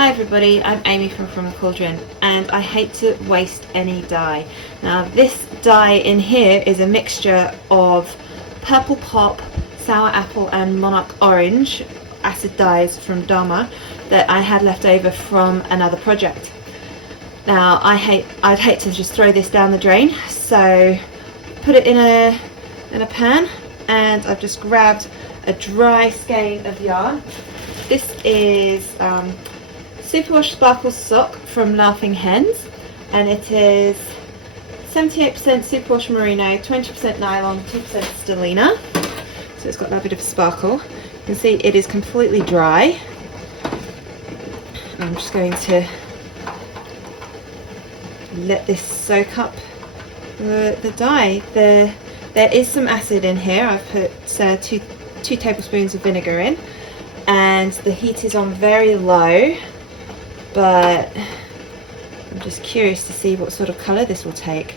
Hi everybody, I'm Amy from the Cauldron, and I hate to waste any dye. Now this dye in here is a mixture of Purple Pop, Sour Apple and Monarch Orange acid dyes from Dharma that I had left over from another project. Now I'd hate to just throw this down the drain, so put it in a pan, and I've just grabbed a dry skein of yarn. This is Superwash Sparkle Sock from Laughing Hens, and it is 78% Superwash Merino, 20% Nylon, 2% Stellina. So it's got that bit of sparkle. You can see it is completely dry. I'm just going to let this soak up the dye. There is some acid in here. I've put two tablespoons of vinegar in, and the heat is on very low, but I'm just curious to see what sort of colour this will take.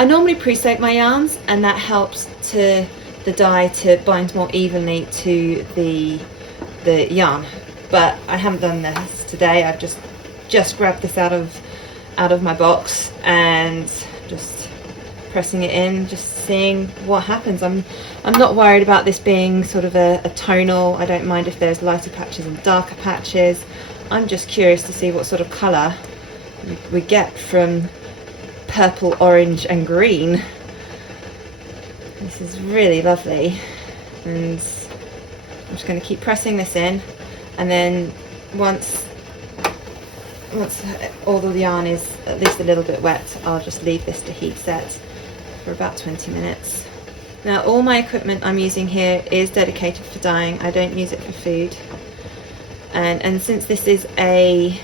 I normally pre-soak my yarns, and that helps the dye to bind more evenly to the yarn, but I haven't done this today. I've just grabbed this out of my box and just pressing it in, just seeing what happens. I'm not worried about this being sort of a tonal. I don't mind if there's lighter patches and darker patches. I'm just curious to see what sort of colour we get from purple, orange and green. This is really lovely, and I'm just going to keep pressing this in, and then once all the yarn is at least a little bit wet, I'll just leave this to heat set for about 20 minutes. Now all my equipment I'm using here is dedicated for dyeing. I don't use it for food, and since this is an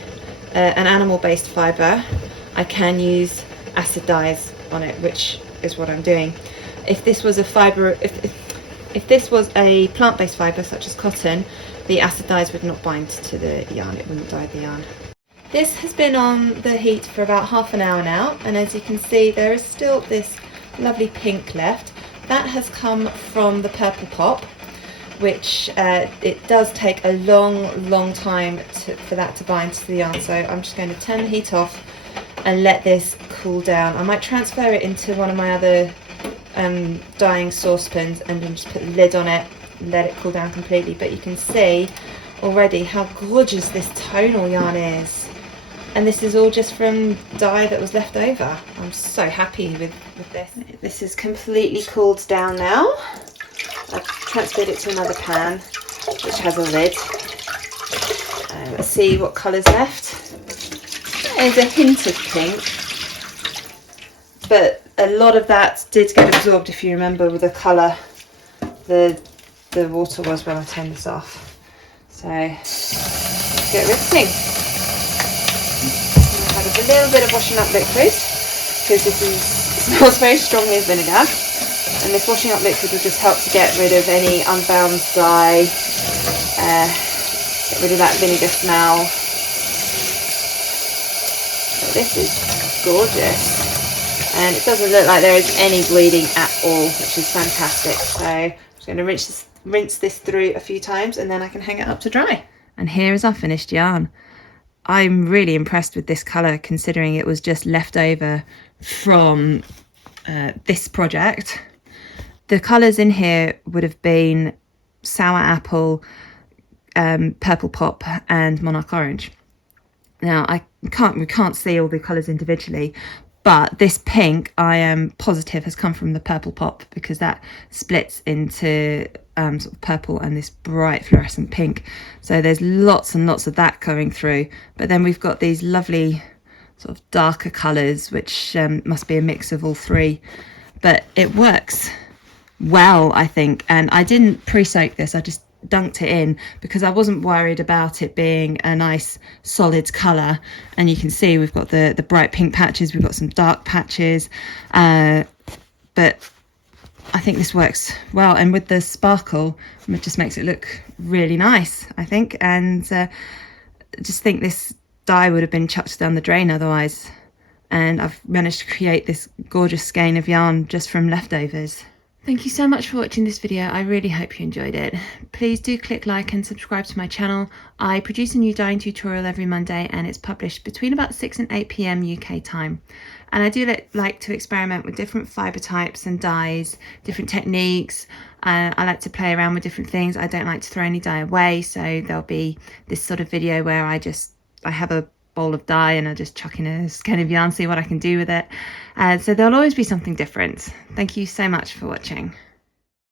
animal-based fibre, I can use acid dyes on it, which is what I'm doing. If this was a fibre, if this was a plant-based fibre such as cotton, the acid dyes would not bind to the yarn. It wouldn't dye the yarn. This has been on the heat for about half an hour now, and as you can see, there is still this lovely pink left. That has come from the Purple Pop, which it does take a long time for that to bind to the yarn. So I'm just going to turn the heat off and let this cool down. I might transfer it into one of my other dyeing saucepans and then just put the lid on it and let it cool down completely. But you can see already how gorgeous this tonal yarn is. And this is all just from dye that was left over. I'm so happy with this. This is completely cooled down now. I've transferred it to another pan, which has a lid. Let's see what colour's left. There's a hint of pink, but a lot of that did get absorbed, if you remember, with the colour the water was when I turned this off. So let's get rinsing. I've had a little bit of washing up liquid, because it smells very strongly of vinegar, and this washing up liquid will just help to get rid of any unbound dye, get rid of that vinegar smell. So this is gorgeous, and it doesn't look like there is any bleeding at all, which is fantastic. So I'm just going to rinse this through a few times, and then I can hang it up to dry. And here is our finished yarn. I'm really impressed with this colour, considering it was just left over from this project. The colours in here would have been Sour Apple, Purple Pop and Monarch Orange. Now we can't see all the colours individually, but this pink I am positive has come from the Purple Pop, because that splits into sort of purple and this bright fluorescent pink. So there's lots and lots of that going through. But then we've got these lovely sort of darker colours, which must be a mix of all three. But it works well, I think. And I didn't pre-soak this, I just dunked it in because I wasn't worried about it being a nice solid colour. And you can see we've got the bright pink patches, we've got some dark patches, but I think this works well, and with the sparkle it just makes it look really nice, I think. And just think this dye would have been chucked down the drain otherwise, and I've managed to create this gorgeous skein of yarn just from leftovers. Thank you so much for watching this video. I really hope you enjoyed it. Please do click like and subscribe to my channel. I produce a new dyeing tutorial every Monday and it's published between about 6 and 8 p.m. UK time. And I do like to experiment with different fibre types and dyes, different techniques. I like to play around with different things. I don't like to throw any dye away, so there'll be this sort of video where I have a bowl of dye and I just chuck in a skein of yarn, see what I can do with it. So there'll always be something different. Thank you so much for watching.